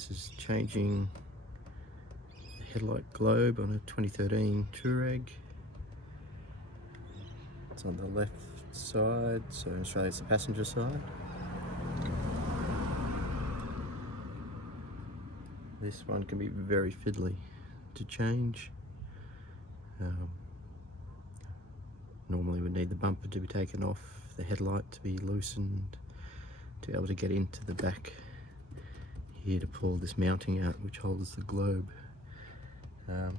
This is changing the headlight globe on a 2013 Touareg. It's on the left side, so in Australia it's the passenger side. This one can be very fiddly to change. Normally we need the bumper to be taken off, the headlight to be loosened, to be able to get into the back here to pull this mounting out which holds the globe. So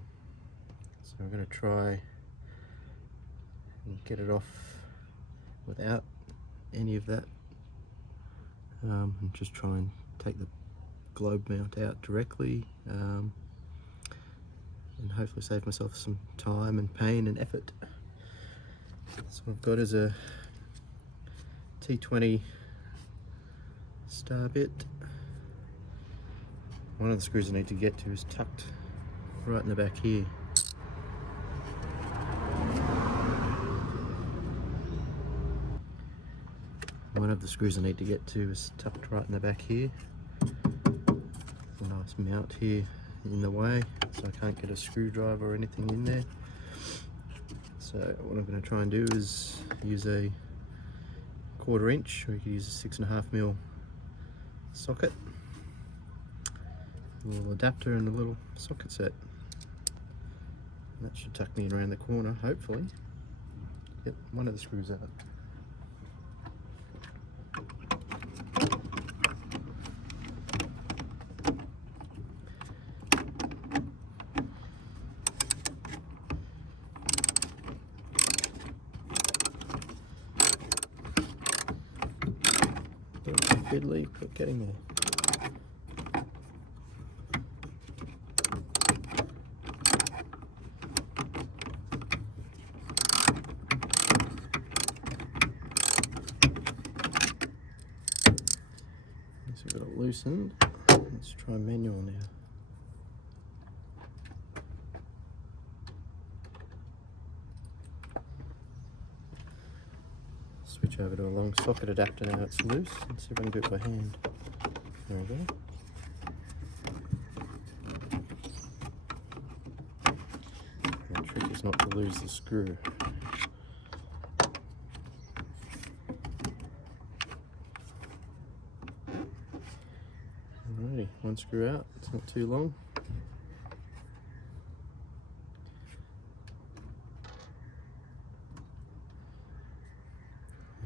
we're going to try and get it off without any of that, and just try and take the globe mount out directly, and hopefully save myself some time and pain and effort. So what I've got is a T20 star bit. One of the screws I need to get to is tucked right in the back here. One of the screws I need to get to is tucked right in the back here. A nice mount here in the way, so I can't get a screwdriver or anything in there. So what I'm going to try and do is use a 1/4 inch, or you could use a 6.5mm socket, a little adapter and a little socket set. That should tuck me in around the corner, hopefully. Yep, one of the screws out. Fiddly, but getting there. So we've got it loosened. Let's try manual now. Switch over to a long socket adapter now it's loose, and see if I can do it by hand. There we go. The trick is not to lose the screw. Alrighty, one screw out, it's not too long.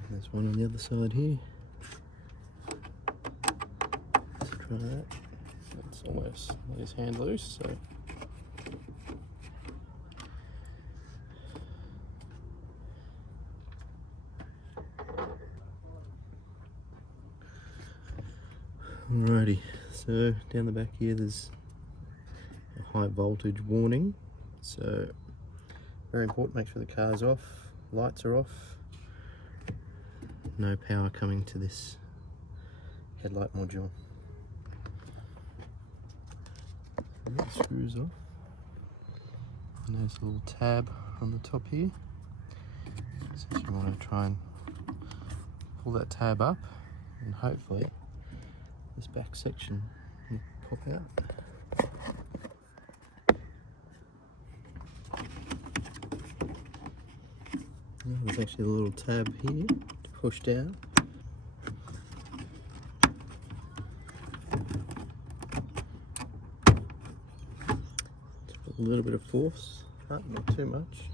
There's one on the other side here. Let's try that. It's almost let his hand loose, so. Alrighty, so down the back here there's a high voltage warning. So very important, make sure the car's off, lights are off. No power coming to this headlight module. And that screws off. And there's a little tab on the top here. So you want to try and pull that tab up, and hopefully this back section will pop out. Yeah, there's actually a little tab here to push down. Just put a little bit of force, not too much.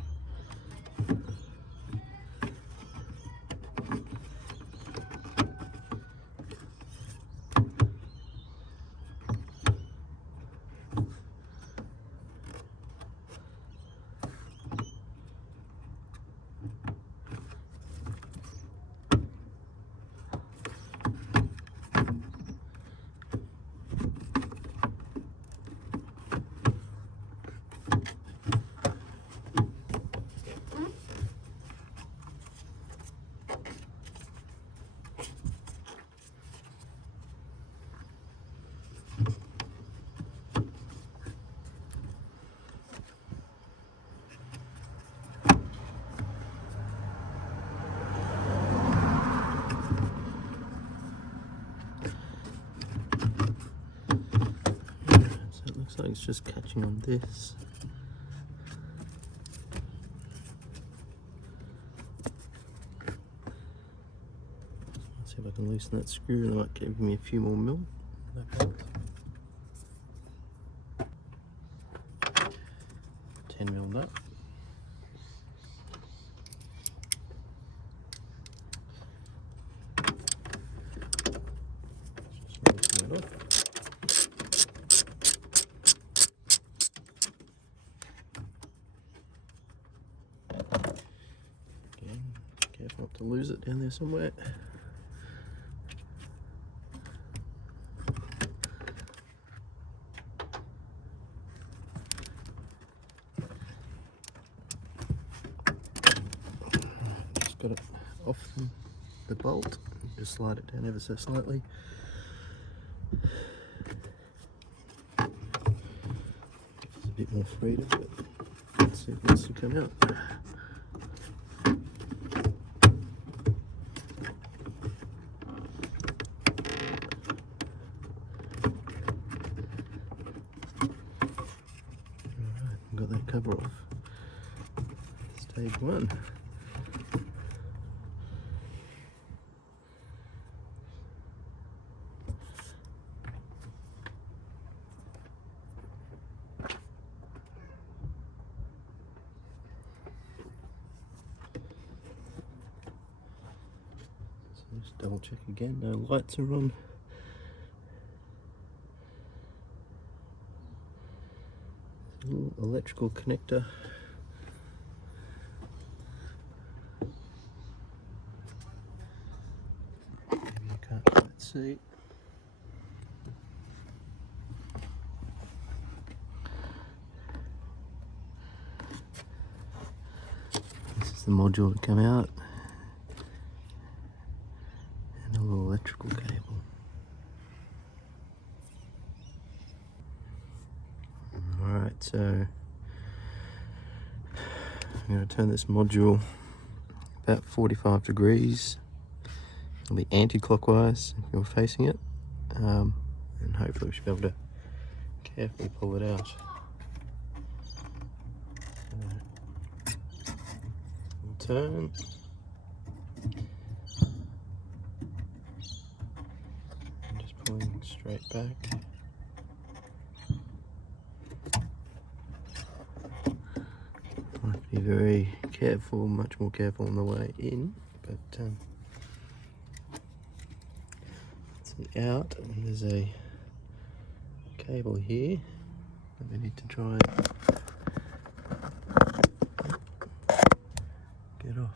like it's just catching on this. Let's see if I can loosen that screw. That might give me a few more mil. 10 mil nut. Just loosen it off. Again, careful not to lose it down there somewhere. Got it off the bolt, just slide it down ever so slightly. Gives us a bit more freedom, but let's see if this will come out. Alright, got that cover off. Stage 1. Just double check again, no lights are on. A little electrical connector. Maybe you can't quite see. This is the module to come out. Electrical cable. Alright, so I'm going to turn this module about 45 degrees. It'll be anti-clockwise if you're facing it, and hopefully we should be able to carefully pull it out. So, turn. Pulling straight back. Might be very careful, much more careful on the way in, but it's out, and there's a cable here that we need to try and get off.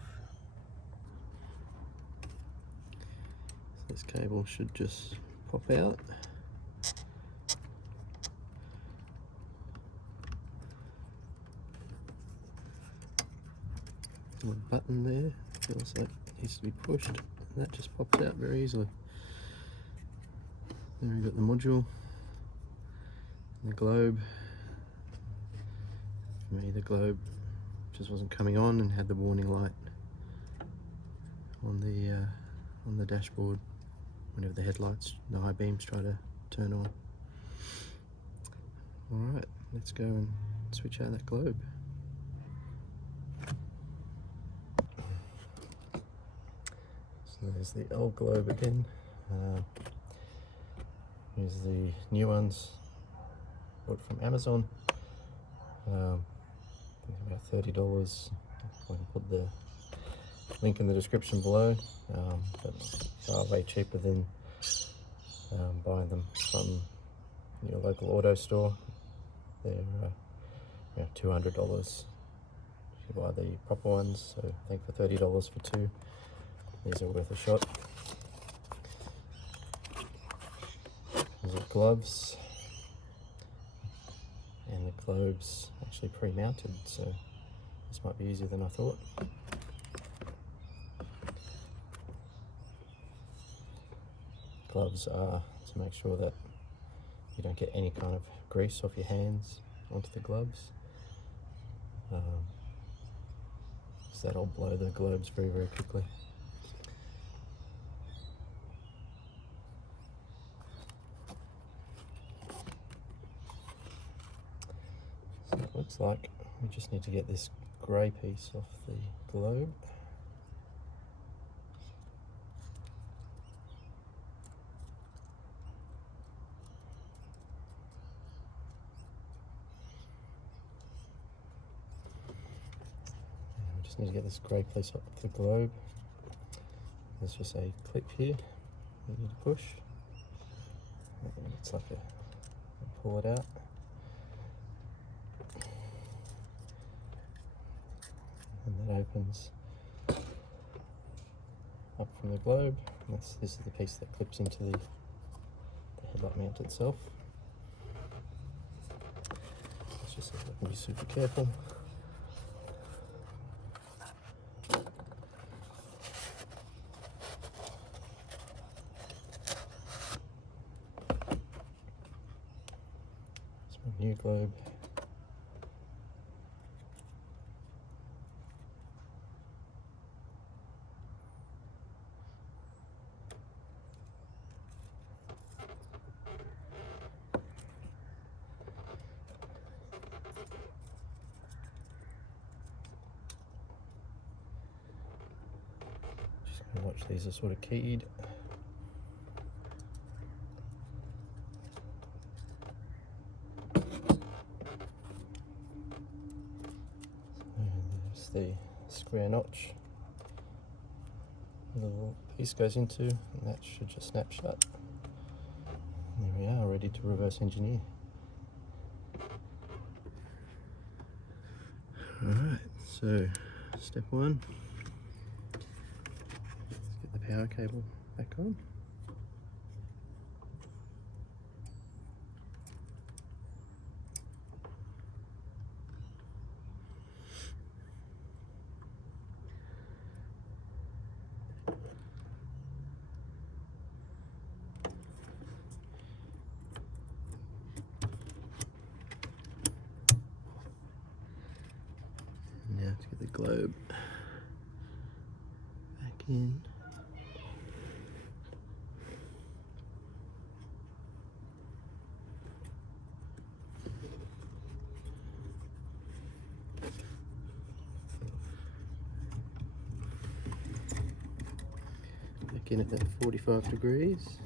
So this cable should just pop out. There's a button there, feels like it needs to be pushed, and that just pops out very easily. There we've got the module, and the globe. For me, the globe just wasn't coming on and had the warning light on the dashboard whenever the headlights, the high beams try to turn on. Alright, let's go and switch out that globe. So there's the old globe again. Here's the new ones, bought from Amazon. I think about $30. I can put the link in the description below, but they are way cheaper than buying them from your local auto store. They're $200 if you buy the proper ones, so I think for $30 for two, these are worth a shot. These are gloves, and the globe's actually pre-mounted, so this might be easier than I thought. Gloves are to make sure that you don't get any kind of grease off your hands onto the gloves, because that'll blow the globes very, very quickly. looks like. We just need to get this grey piece off the globe. We just need to get this grey piece off the globe. There's just a clip here you need to push. It's like pull it out. And that opens up from the globe. This is the piece that clips into the headlight mount itself. Let's just see if I can be super careful. It's my new globe. Watch, these are sort of keyed. And there's the square notch the little piece goes into, and that should just snap shut. And there we are, ready to reverse engineer. Alright, so step one. Power cable back on. Now to get the globe back in. In at that 45 degrees.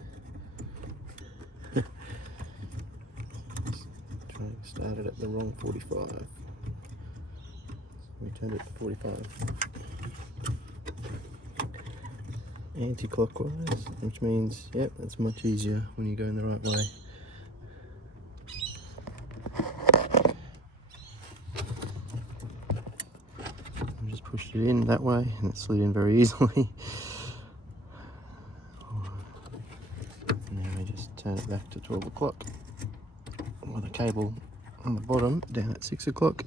Trying to start it at the wrong 45. So we turned it to 45. Anti-clockwise, which means, yep, that's much easier when you're going the right way. I just pushed it in that way and it slid in very easily. Turn it back to 12 o'clock with a cable on the bottom down at 6 o'clock,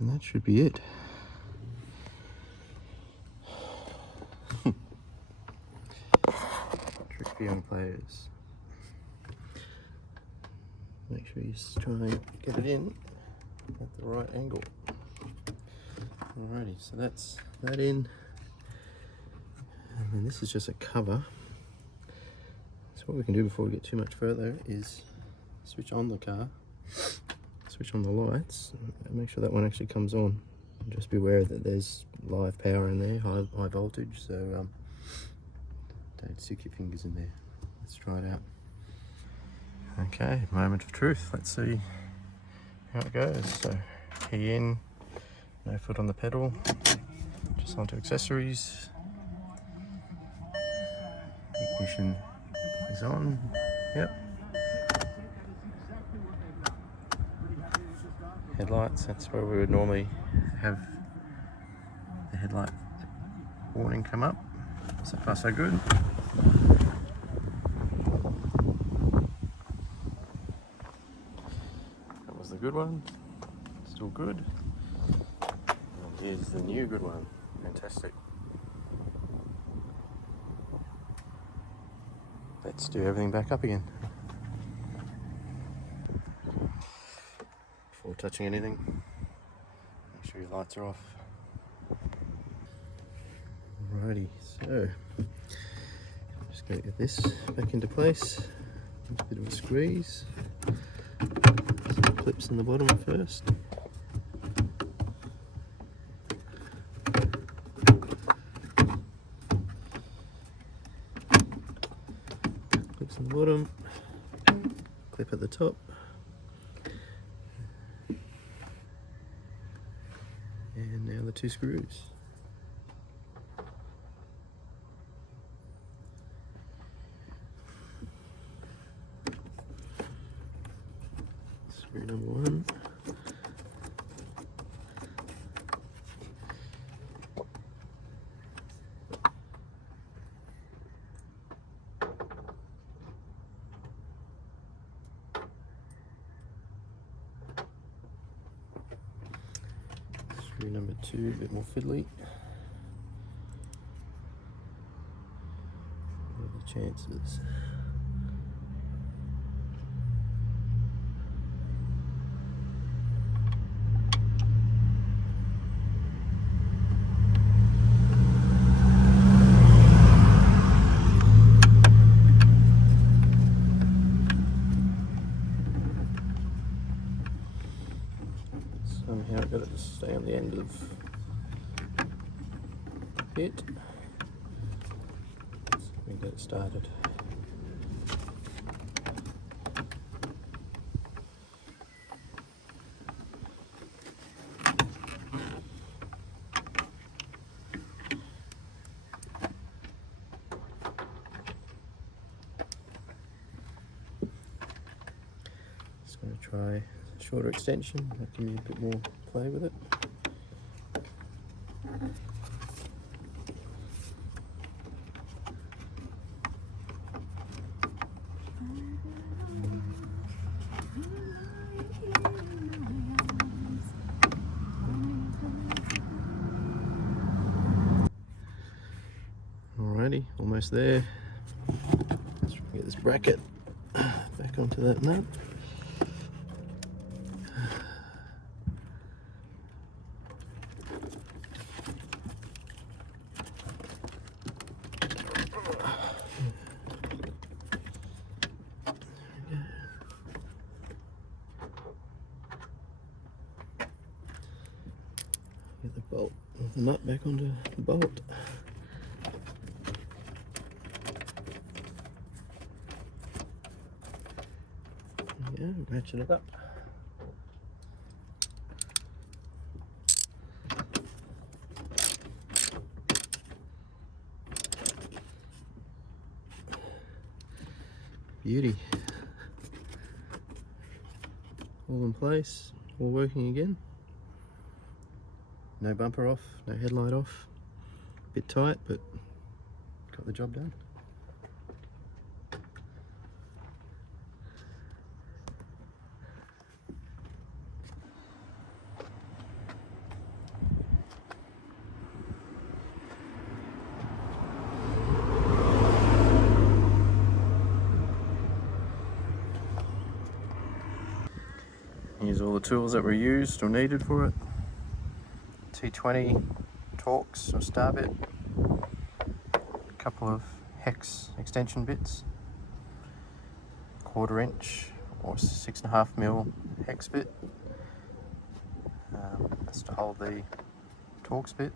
and that should be it. Trick for young players. Make sure you try and get it in at the right angle. Alrighty, so that's that in, and then this is just a cover. So what we can do before we get too much further is switch on the car, switch on the lights, and make sure that one actually comes on. And just be aware that there's live power in there, high voltage, so don't stick your fingers in there. Let's try it out. Okay, moment of truth. Let's see how it goes. So key in, no foot on the pedal, just onto accessories. Ignition is on. Yep. Headlights, that's where we would normally have the headlight warning come up. So far so good. That was the good one. Still good. And here's the new good one. Fantastic. Let's do everything back up again. Before touching anything, make sure your lights are off. Alrighty, so just going to get this back into place. A bit of a squeeze. clips in the bottom first. Clips in the bottom, clip at the top, and now the 2 screws. Screw number 1. Screw number 2, a bit more fiddly. What are the chances? Somehow I've got it to stay on the end of the bit. So we get it started. Just going to try a shorter extension, that give me a bit more play with it. Alrighty, almost there. Let's try and get this bracket back onto that nut. Get the bolt, the nut back onto the bolt. There we go, ratchet it up. Beauty. All in place, all working again. No bumper off, no headlight off. Bit tight, but got the job done. Here's all the tools that were used or needed for it. T20 torx or star bit, a couple of hex extension bits, 1/4 inch or 6.5mm hex bit, that's to hold the torx bit,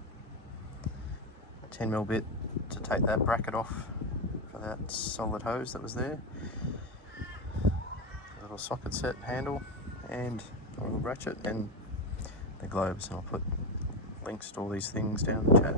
10mm bit to take that bracket off for that solid hose that was there, a little socket set handle, and a little ratchet, and the globes. And I'll put links to all these things down in the chat.